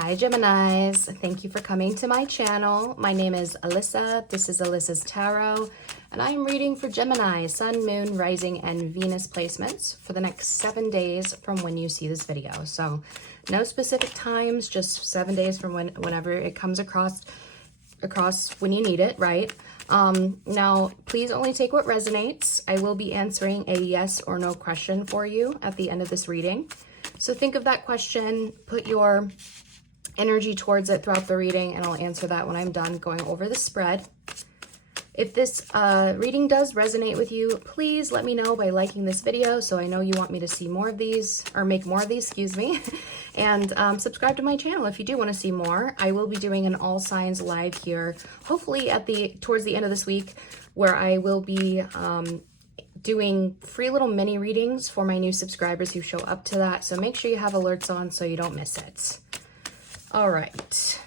Hi Geminis, thank you for coming to my channel. My name is Alyssa, this is Alyssa's Tarot, and I am reading for Gemini, Sun, Moon, Rising, and Venus placements for the next 7 days from when you see this video. So no specific times, just 7 days from whenever it comes across when you need it, right? Now, please only take what resonates. I will be answering a yes or no question for you at the end of this reading. So think of that question, put your energy towards it throughout the reading, and I'll answer that when I'm done going over the spread. If this reading does resonate with you, please let me know by liking this video so I know you want me to see more of these, or make more of these, excuse me. And subscribe to my channel if you do want to see more. I will be doing an all signs live here, hopefully towards the end of this week, where I will be doing free little mini readings for my new subscribers who show up to that. So make sure you have alerts on so you don't miss it. All right.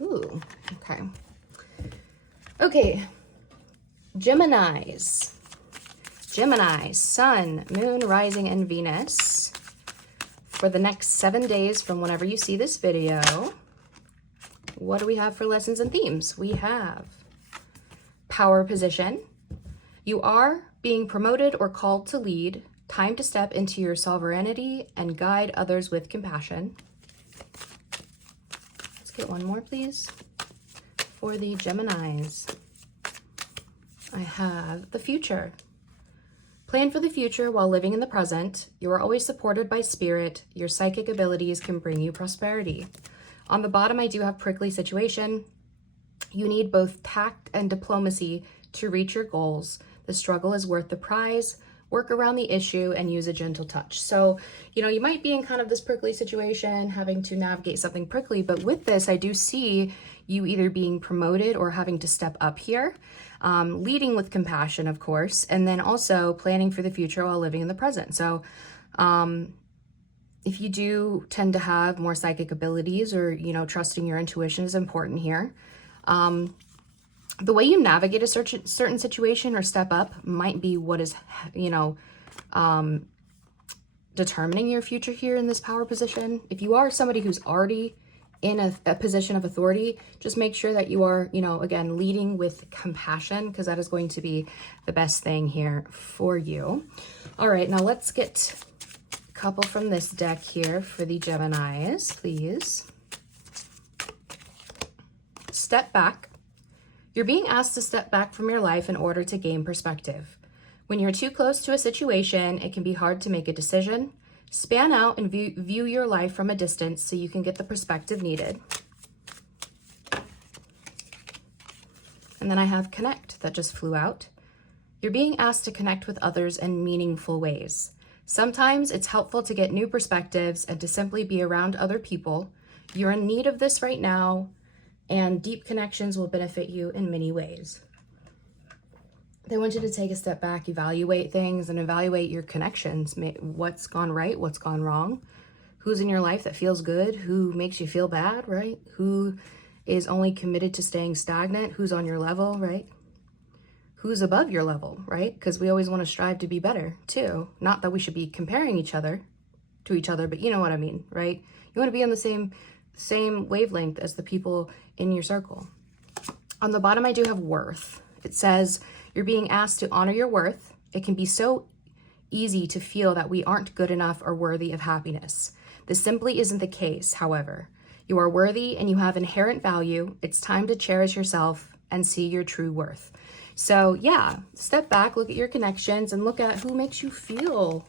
Ooh, okay. Okay, Gemini, Sun, Moon, Rising, and Venus for the next 7 days from whenever you see this video. What do we have for lessons and themes? We have power position. You are being promoted or called to lead. Time to step into your sovereignty and guide others with compassion. Let's get one more, please. For the Geminis, I have the future. Plan for the future while living in the present. You are always supported by spirit. Your psychic abilities can bring you prosperity. On the bottom, I do have prickly situation. You need both tact and diplomacy to reach your goals. The struggle is worth the prize. Work around the issue and use a gentle touch. So, you might be in kind of this prickly situation, having to navigate something prickly, but with this, I do see you either being promoted or having to step up here, leading with compassion, of course, and then also planning for the future while living in the present. So, if you do tend to have more psychic abilities or, trusting your intuition is important here. The way you navigate a certain situation or step up might be what is, determining your future here in this power position. If you are somebody who's already in a position of authority, just make sure that you are, again, leading with compassion, because that is going to be the best thing here for you. All right, now let's get a couple from this deck here for the Geminis, please. Step back. You're being asked to step back from your life in order to gain perspective. When you're too close to a situation, it can be hard to make a decision. Span out and view your life from a distance so you can get the perspective needed. And then I have connect that just flew out. You're being asked to connect with others in meaningful ways. Sometimes it's helpful to get new perspectives and to simply be around other people. You're in need of this right now, and deep connections will benefit you in many ways. They want you to take a step back, evaluate things, and evaluate your connections. What's gone right? What's gone wrong? Who's in your life that feels good? Who makes you feel bad, right? Who is only committed to staying stagnant? Who's on your level, right? Who's above your level, right? Because we always want to strive to be better, too. Not that we should be comparing each other to each other, but you know what I mean, right? You want to be on the same wavelength as the people in your circle. On the bottom, I do have worth. It says, you're being asked to honor your worth. It can be so easy to feel that we aren't good enough or worthy of happiness. This simply isn't the case, however. You are worthy and you have inherent value. It's time to cherish yourself and see your true worth. So yeah, step back, look at your connections, and look at who makes you feel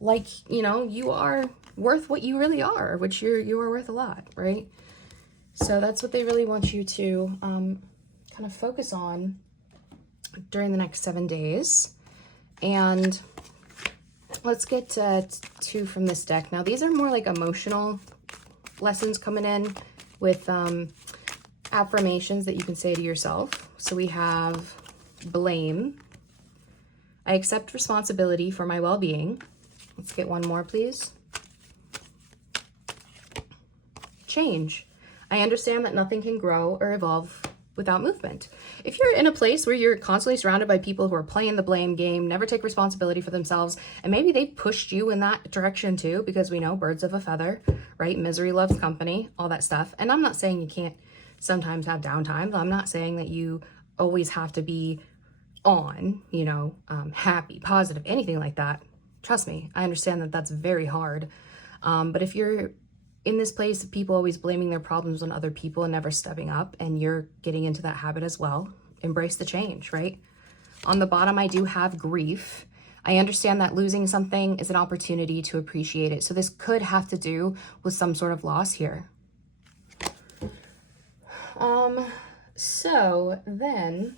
like, you are worth what you really are, which you are worth a lot, right? So that's what they really want you to kind of focus on during the next 7 days. And let's get two from this deck. Now, these are more like emotional lessons coming in with affirmations that you can say to yourself. So we have blame. I accept responsibility for my well-being. Let's get one more, please. Change. I understand that nothing can grow or evolve without movement. If you're in a place where you're constantly surrounded by people who are playing the blame game, never take responsibility for themselves, and maybe they pushed you in that direction too, because we know birds of a feather, right? Misery loves company, all that stuff. And I'm not saying you can't sometimes have downtime. I'm not saying that you always have to be on, happy, positive, anything like that. Trust me, I understand that that's very hard. But if you're in this place of people always blaming their problems on other people and never stepping up, and you're getting into that habit as well, embrace the change, right? On the bottom, I do have grief. I understand that losing something is an opportunity to appreciate it. So this could have to do with some sort of loss here. So then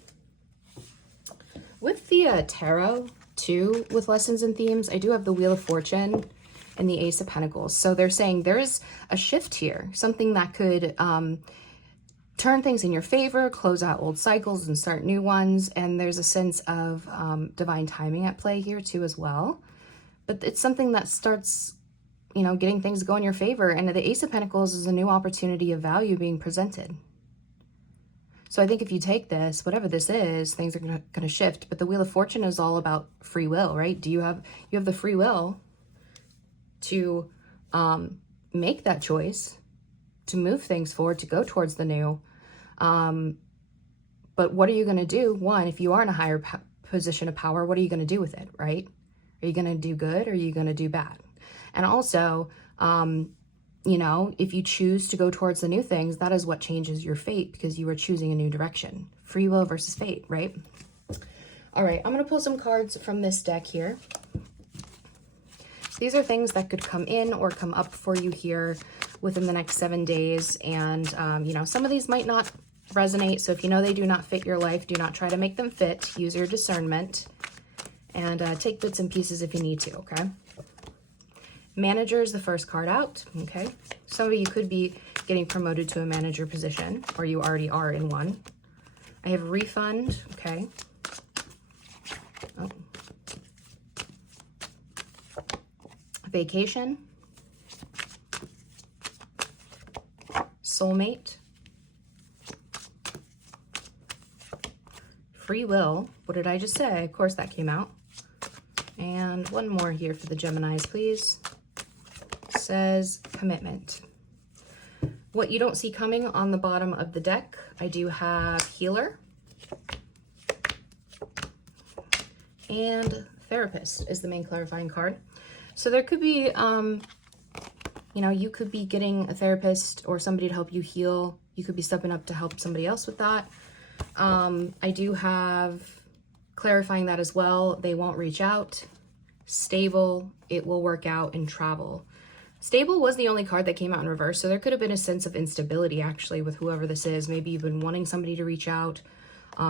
with the tarot too, with lessons and themes, I do have the Wheel of Fortune and the Ace of Pentacles. So they're saying there's a shift here, something that could turn things in your favor, close out old cycles and start new ones. And there's a sense of divine timing at play here too as well. But it's something that starts, getting things to go in your favor. And the Ace of Pentacles is a new opportunity of value being presented. So I think if you take this, whatever this is, things are going to shift. But the Wheel of Fortune is all about free will, right? You have the free will to make that choice, to move things forward, to go towards the new. But what are you going to do? One, if you are in a higher position of power, what are you going to do with it, right? Are you going to do good or are you going to do bad? And also, if you choose to go towards the new things, that is what changes your fate, because you are choosing a new direction. Free will versus fate, right? All right, I'm going to pull some cards from this deck here. These are things that could come in or come up for you here within the next 7 days. And, some of these might not resonate. So if you know they do not fit your life, do not try to make them fit. Use your discernment and take bits and pieces if you need to, okay? Manager is the first card out, okay? Some of you could be getting promoted to a manager position, or you already are in one. I have refund, okay? Oh. Vacation. Soulmate. Free will. What did I just say? Of course that came out. And one more here for the Geminis, please. Says commitment. What you don't see coming on the bottom of the deck, I do have healer. And therapist is the main clarifying card. So there could be, you could be getting a therapist or somebody to help you heal. You could be stepping up to help somebody else with that. I do have clarifying that as well. They won't reach out. Stable, it will work out, and travel. Stable was the only card that came out in reverse, so there could have been a sense of instability actually with whoever this is. Maybe you've been wanting somebody to reach out.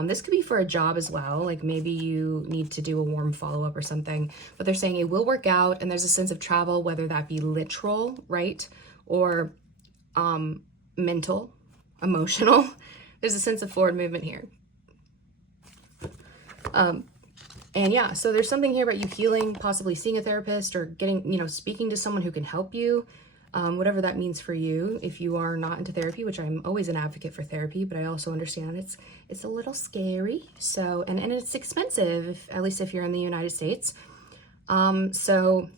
This could be for a job as well, like maybe you need to do a warm follow-up or something, but they're saying it will work out, and there's a sense of travel, whether that be literal, right, or mental, emotional. There's a sense of forward movement here. And yeah, so there's something here about you healing, possibly seeing a therapist or getting, speaking to someone who can help you, whatever that means for you. If you are not into therapy, which I'm always an advocate for therapy, but I also understand it's a little scary. So, and it's expensive, at least if you're in the United States. So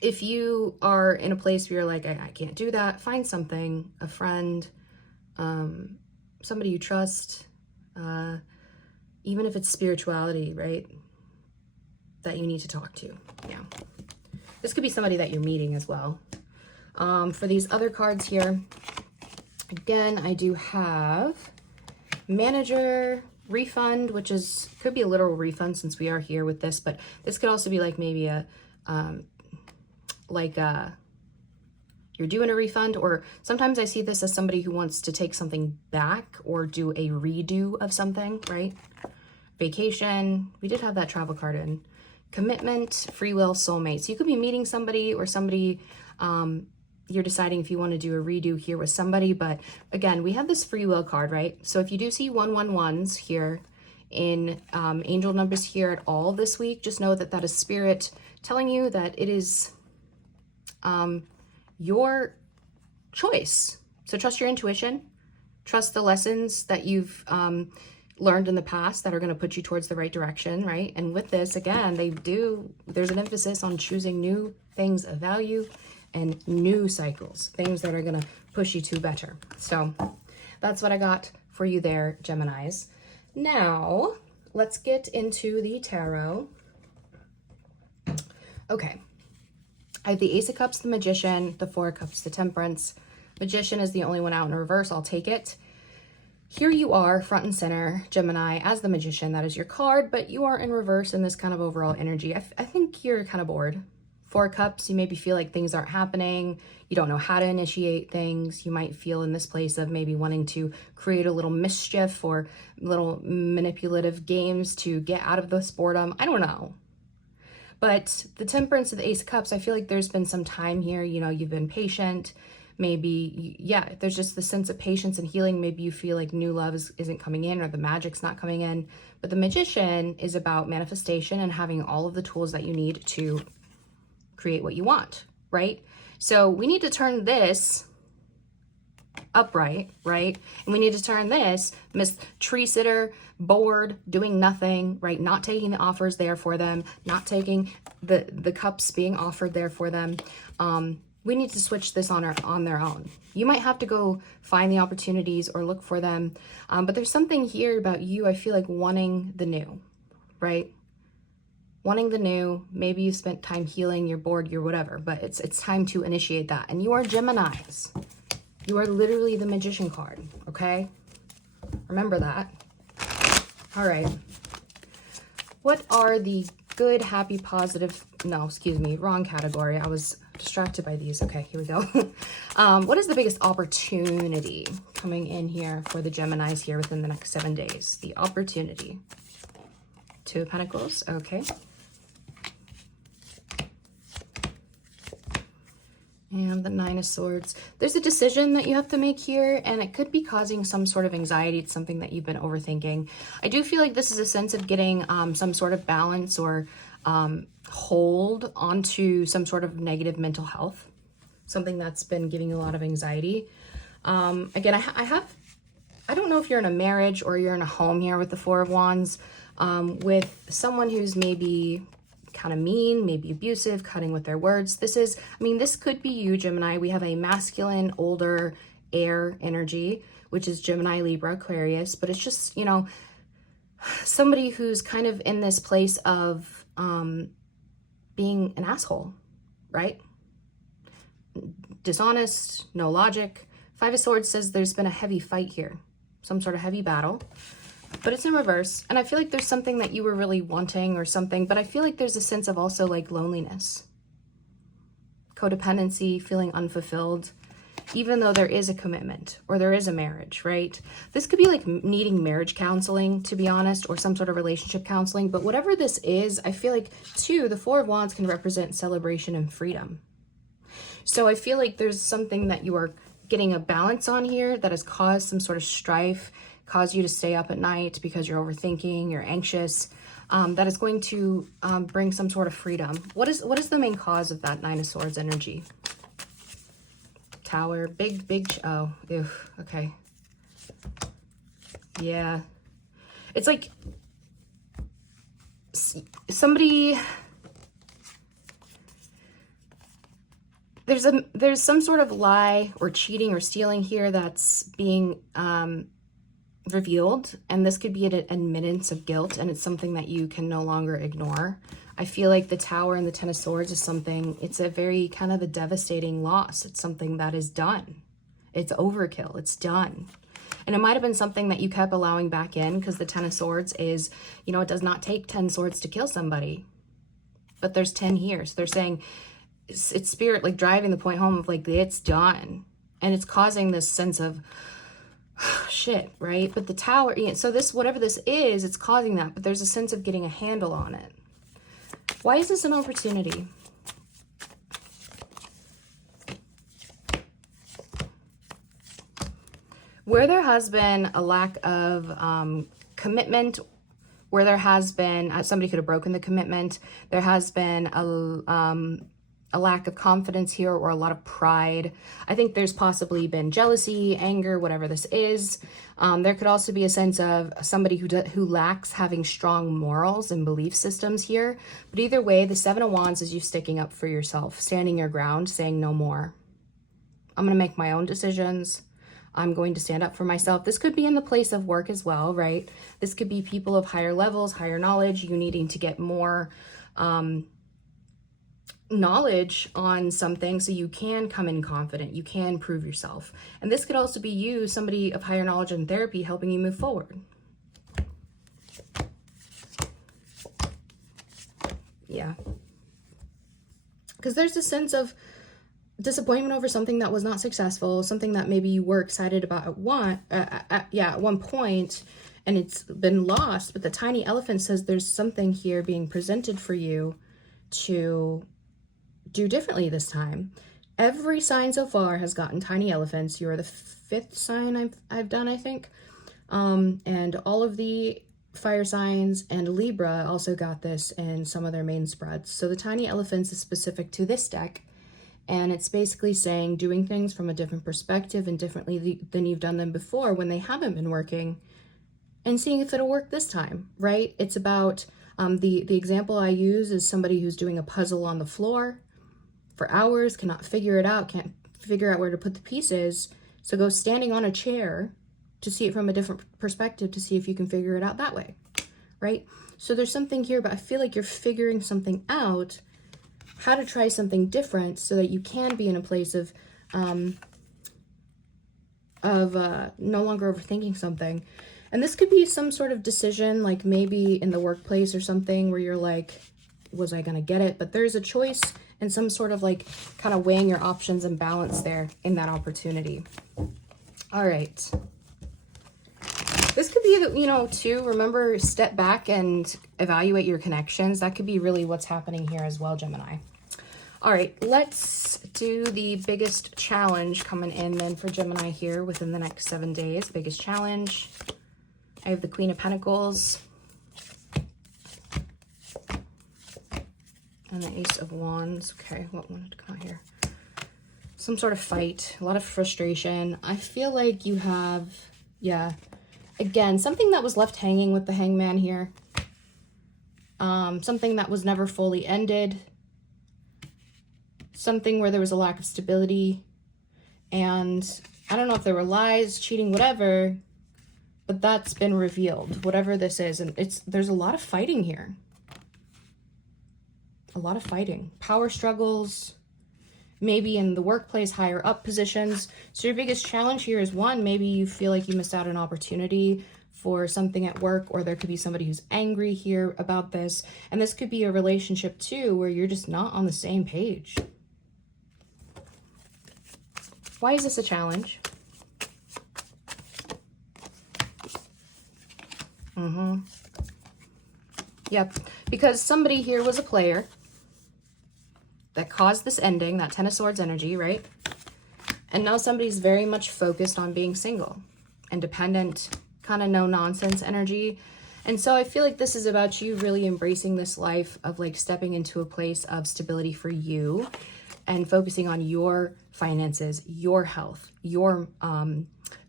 if you are in a place where you're like, I can't do that, find something, a friend, somebody you trust, even if it's spirituality, right, that you need to talk to. Yeah. This could be somebody that you're meeting as well. For these other cards here, again, I do have manager, refund, which could be a literal refund since we are here with this, but this could also be like maybe you're doing a refund, or sometimes I see this as somebody who wants to take something back or do a redo of something, right? Vacation, we did have that travel card in. Commitment, free will, soulmate. So you could be meeting somebody, or somebody, you're deciding if you want to do a redo here with somebody. But again, we have this free will card, right? So if you do see 111s here in angel numbers here at all this week, just know that that is spirit telling you that it is your choice. So trust your intuition. Trust the lessons that you've learned in the past that are going to put you towards the right direction, right? And with this, again, there's an emphasis on choosing new things of value and new cycles, things that are going to push you to better. So that's what I got for you there, Geminis. Now, let's get into the tarot. Okay. I have the Ace of Cups, the Magician, the Four of Cups, the Temperance. Magician is the only one out in reverse. I'll take it. Here you are, front and center, Gemini, as the Magician. That is your card, but you are in reverse in this kind of overall energy. I think you're kind of bored. Four Cups, you maybe feel like things aren't happening. You don't know how to initiate things. You might feel in this place of maybe wanting to create a little mischief or little manipulative games to get out of this boredom. I don't know. But the Temperance of the Ace of Cups, I feel like there's been some time here. You know, you've been patient. Maybe, yeah, there's just the sense of patience and healing. Maybe you feel like new love isn't coming in or the magic's not coming in. But the Magician is about manifestation and having all of the tools that you need to create what you want, right? So we need to turn this upright, right? And we need to turn this, Miss Tree Sitter, bored, doing nothing, right? Not taking the offers there for them, not taking the cups being offered there for them. We need to switch this on their own. You might have to go find the opportunities or look for them. But there's something here about you, I feel like wanting the new, right? Wanting the new. Maybe you spent time healing, you're bored, you're whatever, but it's time to initiate that. And you are Geminis. You are literally the Magician card, okay? Remember that. All right. What are the good, happy, positive, no, excuse me, wrong category. I was distracted by these. Okay, here we go. What is the biggest opportunity coming in here for the Geminis here within the next 7 days? The opportunity. Two of Pentacles, okay. And the Nine of Swords. There's a decision that you have to make here, and it could be causing some sort of anxiety. It's something that you've been overthinking. I do feel like this is a sense of getting some sort of balance or hold onto some sort of negative mental health, something that's been giving you a lot of anxiety. Again, I don't know if you're in a marriage or you're in a home here with the Four of Wands, with someone who's maybe kind of mean, maybe abusive, cutting with their words. This could be you, Gemini. We have a masculine, older air energy, which is Gemini, Libra, Aquarius, but it's just, you know, somebody who's kind of in this place of being an asshole, right? Dishonest, no logic. Five of Swords says there's been a heavy fight here, some sort of heavy battle, but it's in reverse. And I feel like there's something that you were really wanting or something, but I feel like there's a sense of also like loneliness, codependency, feeling unfulfilled, even though there is a commitment or there is a marriage, right? This could be like needing marriage counseling, to be honest, or some sort of relationship counseling. But whatever this is, I feel like too, the Four of Wands can represent celebration and freedom. So I feel like there's something that you are getting a balance on here that has caused some sort of strife, caused you to stay up at night because you're overthinking, you're anxious. That is going to bring some sort of freedom. What is the main cause of that Nine of Swords energy? Tower, big, oh, ew, okay. Yeah. It's like somebody, there's some sort of lie or cheating or stealing here that's being revealed, and this could be an admittance of guilt, and it's something that you can no longer ignore. I feel like the Tower and the Ten of Swords is something, it's a very kind of a devastating loss. It's something that is done. It's overkill. It's done. And it might have been something that you kept allowing back in, because the Ten of Swords is, you know, it does not take 10 swords to kill somebody, but there's 10 here. So they're saying it's spirit like driving the point home of like, it's done. And it's causing this sense of shit, right? But the Tower, so this, whatever this is, it's causing that, but there's a sense of getting a handle on it. Why is this an opportunity? Where there has been a lack of commitment, where there has been, somebody could have broken the commitment, there has been a a lack of confidence here or a lot of pride. I think there's possibly been jealousy, anger, whatever this is. There could also be a sense of somebody who lacks having strong morals and belief systems here. But either way, the Seven of Wands is you sticking up for yourself, standing your ground, saying no more. I'm going to make my own decisions. I'm going to stand up for myself. This could be in the place of work as well, right? This could be people of higher levels, higher knowledge, you needing to get more knowledge on something so you can come in confident, you can prove yourself. And this could also be you, somebody of higher knowledge and therapy, helping you move forward. Yeah. Because there's a sense of disappointment over something that was not successful, something that maybe you were excited about at one point, and it's been lost. But the tiny elephant says there's something here being presented for you to do differently this time. Every sign so far has gotten tiny elephants. You're the 5th sign I've done, I think. And all of the fire signs and Libra also got this in some of their main spreads. So the tiny elephants is specific to this deck. And it's basically saying doing things from a different perspective and differently than you've done them before when they haven't been working, and seeing if it'll work this time, right? It's about, the example I use is somebody who's doing a puzzle on the floor for hours, cannot figure it out, can't figure out where to put the pieces. So go standing on a chair to see it from a different perspective to see if you can figure it out that way, right? So there's something here, but I feel like you're figuring something out, how to try something different so that you can be in a place of no longer overthinking something. And this could be some sort of decision, like maybe in the workplace or something where you're like, was I going to get it? But there's a choice and some sort of like kind of weighing your options and balance there in that opportunity. All right. This could be, you know, too, remember, step back and evaluate your connections. That could be really what's happening here as well, Gemini. All right, let's do the biggest challenge coming in then for Gemini here within the next 7 days. Biggest challenge. I have the Queen of Pentacles and the Ace of Wands. Okay, what wanted to come out here? Some sort of fight, a lot of frustration. I feel like you have, again, something that was left hanging with the Hangman here. Something that was never fully ended. Something where there was a lack of stability. And I don't know if there were lies, cheating, whatever, but that's been revealed, whatever this is. And there's a lot of fighting here. A lot of fighting. Power struggles, maybe in the workplace, higher up positions. So your biggest challenge here is, one, maybe you feel like you missed out on an opportunity for something at work, or there could be somebody who's angry here about this. And this could be a relationship too, where you're just not on the same page. Why is this a challenge? Yep, because somebody here was a player that caused this ending, that Ten of Swords energy, right? And now somebody's very much focused on being single, independent, kind of no-nonsense energy. And so I feel like this is about you really embracing this life of like stepping into a place of stability for you and focusing on your finances, your health, your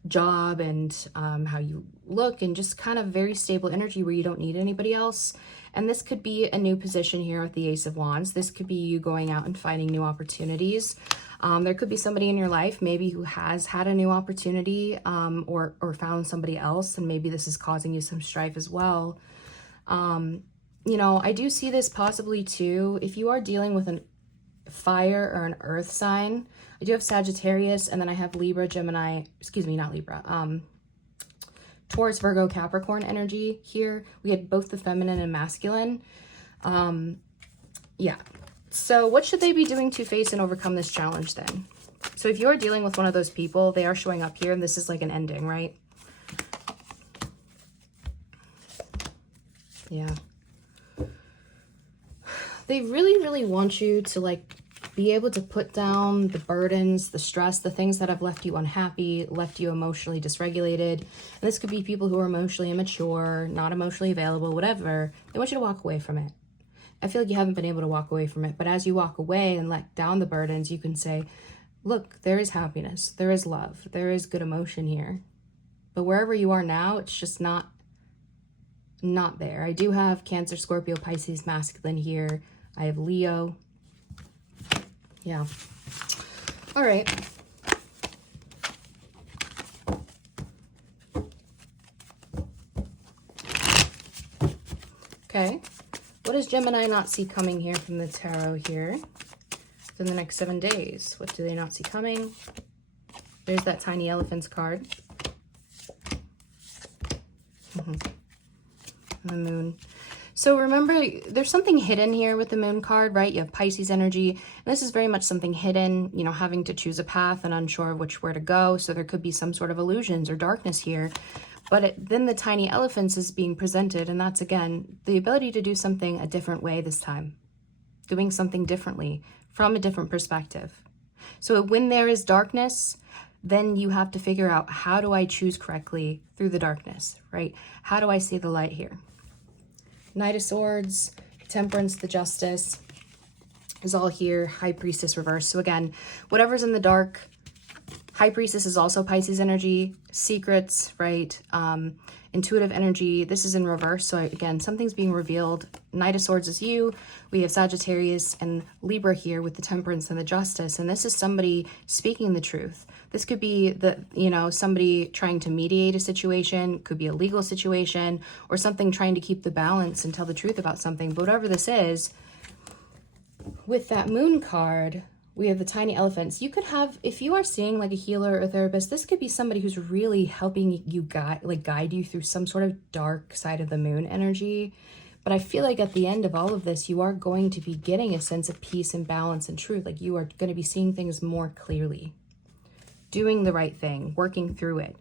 job, and how you look, and just kind of very stable energy where you don't need anybody else. And this could be a new position here with the Ace of Wands. This could be you going out and finding new opportunities. There could be somebody in your life maybe who has had a new opportunity or found somebody else, and maybe this is causing you some strife as well. You know, I do see this possibly too, if you are dealing with a fire or an earth sign. I do have Sagittarius, and then I have Libra, Gemini, excuse me, not Libra, Taurus, Virgo, Capricorn energy here. We had both the feminine and masculine. Yeah. So what should they be doing to face and overcome this challenge then? So if you're dealing with one of those people, they are showing up here, and this is like an ending, right? Yeah. They really, really want you to like be able to put down the burdens, the stress, the things that have left you unhappy, left you emotionally dysregulated. And this could be people who are emotionally immature, not emotionally available, whatever. They want you to walk away from it I feel like you haven't been able to walk away from it. But as you walk away and let down the burdens, you can say, look, there is happiness, there is love, there is good emotion here. But wherever you are now, it's just not there. I do have Cancer, Scorpio, Pisces, masculine here. I have Leo. Yeah. All right. Okay. What does Gemini not see coming here from the tarot here for the next 7 days? What do they not see coming? There's that tiny elephants card. The moon. So remember, there's something hidden here with the moon card, right? You have Pisces energy, and this is very much something hidden, you know, having to choose a path and unsure of where to go. So there could be some sort of illusions or darkness here. But then the tiny elephants is being presented, and that's, again, the ability to do something a different way this time. Doing something differently from a different perspective. So when there is darkness, then you have to figure out, how do I choose correctly through the darkness, right? How do I see the light here? Knight of Swords, Temperance, the Justice is all here. High Priestess reverse. So again, whatever's in the dark, High Priestess is also Pisces energy, secrets, right? Intuitive energy. This is in reverse. So again, something's being revealed. Knight of Swords is you. We have Sagittarius and Libra here with the Temperance and the Justice. And this is somebody speaking the truth. This could be somebody trying to mediate a situation, could be a legal situation, or something trying to keep the balance and tell the truth about something. But whatever this is, with that moon card, we have the tiny elephants. You could have, if you are seeing like a healer or therapist, this could be somebody who's really helping you guide you through some sort of dark side of the moon energy. But I feel like at the end of all of this, you are going to be getting a sense of peace and balance and truth. Like you are going to be seeing things more clearly, doing the right thing, working through it.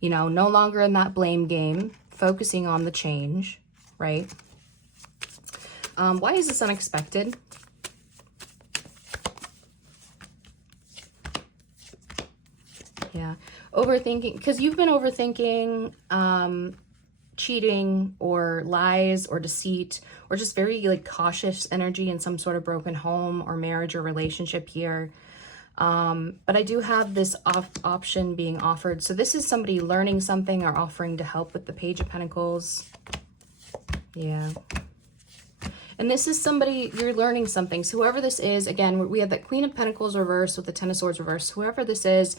You know, no longer in that blame game, focusing on the change, right? Why is this unexpected? Yeah, overthinking, because you've been overthinking cheating or lies or deceit, or just very like cautious energy in some sort of broken home or marriage or relationship here. But I do have this option being offered. So this is somebody learning something or offering to help with the Page of Pentacles. Yeah. And this is somebody, you're learning something. So whoever this is, again, we have that Queen of Pentacles reverse with the Ten of Swords reverse. Whoever this is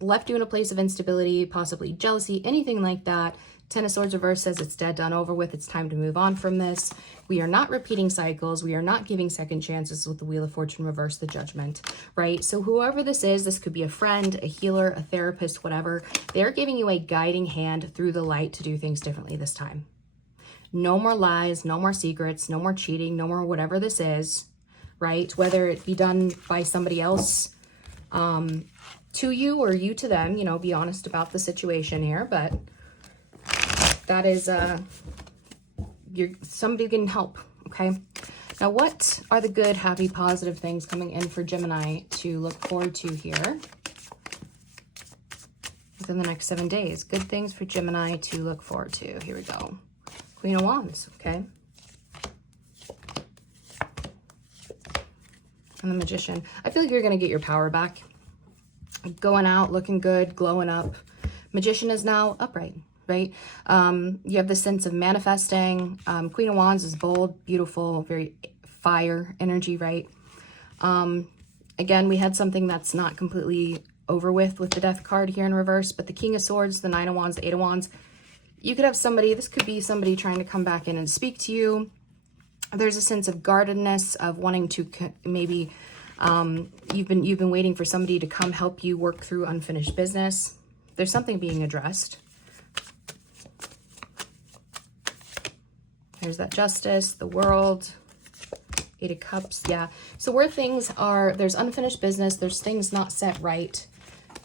left you in a place of instability, possibly jealousy, anything like that. Ten of Swords reverse says it's dead, done, over with. It's time to move on from this. We are not repeating cycles. We are not giving second chances with the Wheel of Fortune reverse, the Judgment, right? So whoever this is, this could be a friend, a healer, a therapist, whatever. They're giving you a guiding hand through the light to do things differently this time. No more lies, no more secrets, no more cheating, no more whatever this is, right? Whether it be done by somebody else to you or you to them, you know, be honest about the situation here. But that is, somebody can help, okay? Now, what are the good, happy, positive things coming in for Gemini to look forward to here within the next 7 days? Good things for Gemini to look forward to. Here we go. Queen of Wands, okay? And the Magician. I feel like you're going to get your power back. Going out, looking good, glowing up. Magician is now upright, right? You have this sense of manifesting. Queen of Wands is bold, beautiful, very fire energy, right? Again, we had something that's not completely over with the Death card here in reverse, but the King of Swords, the Nine of Wands, the Eight of Wands, you could have somebody, this could be somebody trying to come back in and speak to you. There's a sense of guardedness, of wanting to maybe, you've been waiting for somebody to come help you work through unfinished business. There's something being addressed. There's that Justice, the World, Eight of Cups, yeah. So where things are, there's unfinished business, there's things not set right,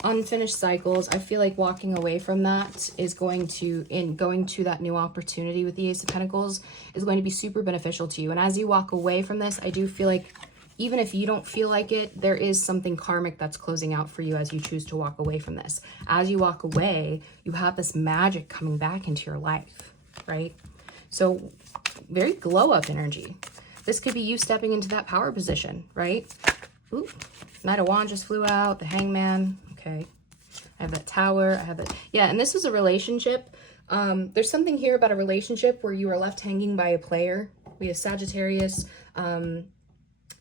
unfinished cycles. I feel like walking away from that is going to, going to that new opportunity with the Ace of Pentacles is going to be super beneficial to you. And as you walk away from this, I do feel like even if you don't feel like it, there is something karmic that's closing out for you as you choose to walk away from this. As you walk away, you have this magic coming back into your life, right? So very glow up energy. This could be you stepping into that power position, right? Ooh, Knight of Wands just flew out, the Hangman. Okay. I have that Tower. I have that. Yeah, and this is a relationship. There's something here about a relationship where you are left hanging by a player. We have Sagittarius,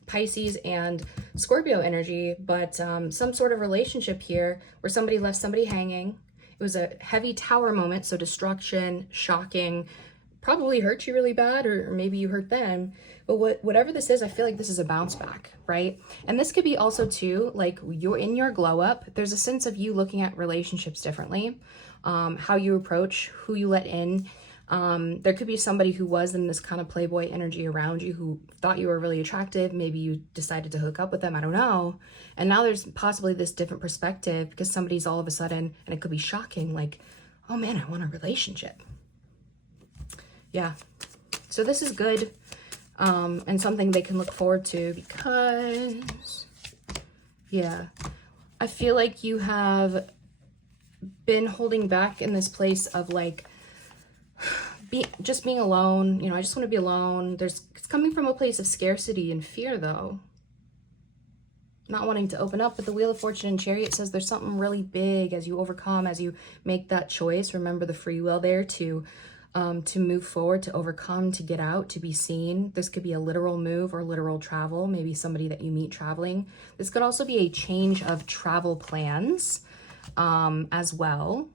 Pisces, and Scorpio energy, but some sort of relationship here where somebody left somebody hanging. It was a heavy Tower moment, so destruction, shocking, probably hurt you really bad, or maybe you hurt them. But whatever this is, I feel like this is a bounce back, right? And this could be also too, like you're in your glow up, there's a sense of you looking at relationships differently, how you approach, who you let in. There could be somebody who was in this kind of playboy energy around you who thought you were really attractive. Maybe you decided to hook up with them, I don't know. And now there's possibly this different perspective because somebody's all of a sudden, and it could be shocking, like, oh man, I want a relationship. Yeah, so this is good, and something they can look forward to because, yeah, I feel like you have been holding back in this place of like, just being alone. You know, I just want to be alone. It's coming from a place of scarcity and fear though. Not wanting to open up, but the Wheel of Fortune and Chariot says there's something really big as you overcome, as you make that choice. Remember the free will there to move forward, to overcome, to get out, to be seen. This could be a literal move or literal travel, maybe somebody that you meet traveling. This could also be a change of travel plans as well.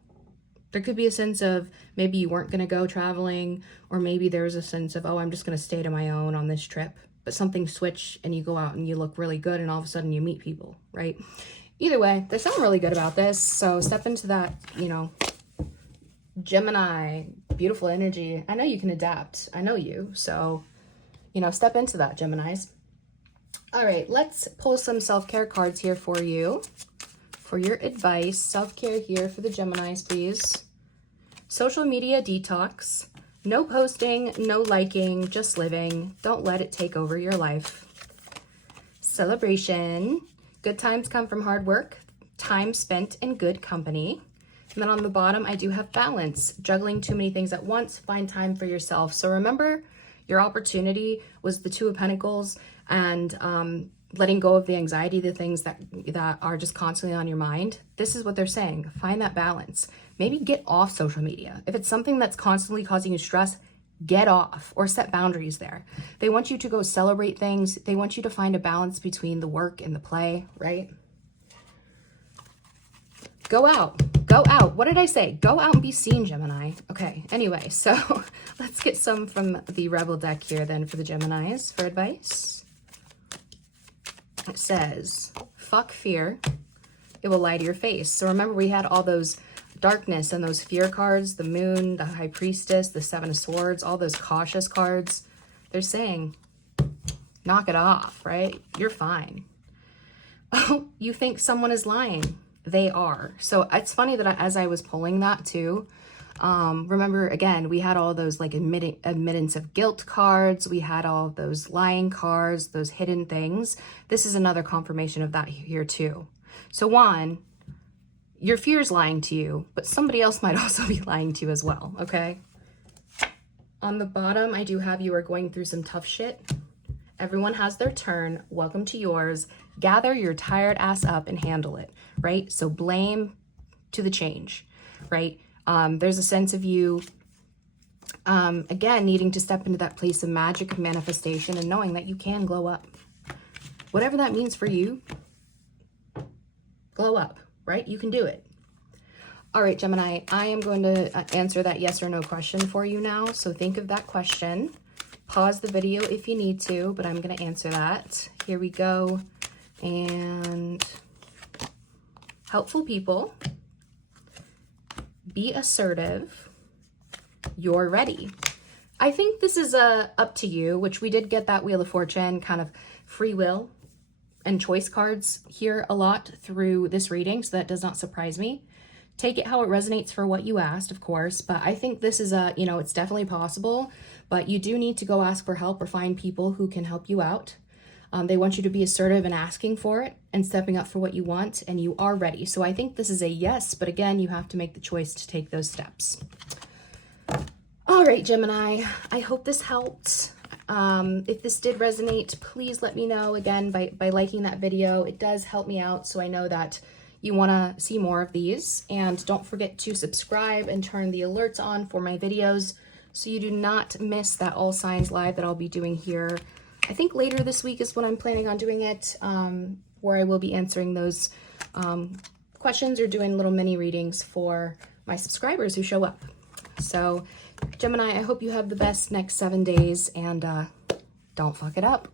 There could be a sense of maybe you weren't going to go traveling, or maybe there's a sense of, oh, I'm just going to stay to my own on this trip. But something switched and you go out and you look really good and all of a sudden you meet people, right? Either way, they sound really good about this. So step into that, you know, Gemini, beautiful energy. I know you can adapt. I know you. So, you know, step into that, Geminis. All right, let's pull some self-care cards here for you. For your advice, self-care here for the Geminis, please. Social media detox. No posting, no liking, just living. Don't let it take over your life. Celebration. Good times come from hard work. Time spent in good company. And then on the bottom, I do have balance. Juggling too many things at once. Find time for yourself. So remember, your opportunity was the Two of Pentacles, and letting go of the anxiety, the things that are just constantly on your mind. This is what they're saying. Find that balance. Maybe get off social media. If it's something that's constantly causing you stress, get off or set boundaries there. They want you to go celebrate things. They want you to find a balance between the work and the play, right? Go out. Go out. What did I say? Go out and be seen, Gemini. Okay, anyway, so let's get some from the Rebel deck here then for the Geminis for advice. It says, fuck fear. It will lie to your face. So remember, we had all those darkness and those fear cards, the Moon, the High Priestess, the Seven of Swords, all those cautious cards. They're saying, knock it off, right? You're fine. Oh, you think someone is lying. They are. So it's funny that as I was pulling that too, remember, again, we had all those like admittance of guilt cards. We had all those lying cards, those hidden things. This is another confirmation of that here too. So one, your fear's lying to you, but somebody else might also be lying to you as well, okay? On the bottom, I do have you are going through some tough shit. Everyone has their turn. Welcome to yours. Gather your tired ass up and handle it, right? So blame to the change, right? There's a sense of you, again, needing to step into that place of magic, of manifestation, and knowing that you can glow up. Whatever that means for you, glow up, right? You can do it. All right, Gemini, I am going to answer that yes or no question for you now. So think of that question. Pause the video if you need to, but I'm going to answer that. Here we go. And helpful people. Be assertive. You're ready. I think this is up to you, which we did get that Wheel of Fortune, kind of free will and choice cards here a lot through this reading, so that does not surprise me. Take it how it resonates for what you asked, of course, but I think this is it's definitely possible, but you do need to go ask for help or find people who can help you out. They want you to be assertive and asking for it and stepping up for what you want, and you are ready. So I think this is a yes, but again, you have to make the choice to take those steps. All right, Gemini, I hope this helped. If this did resonate, please let me know again by liking that video. It does help me out, so I know that you want to see more of these. And don't forget to subscribe and turn the alerts on for my videos so you do not miss that All Signs Live that I'll be doing here. I think later this week is when I'm planning on doing it, where I will be answering those questions or doing little mini readings for my subscribers who show up. So Gemini, I hope you have the best next 7 days, and don't fuck it up.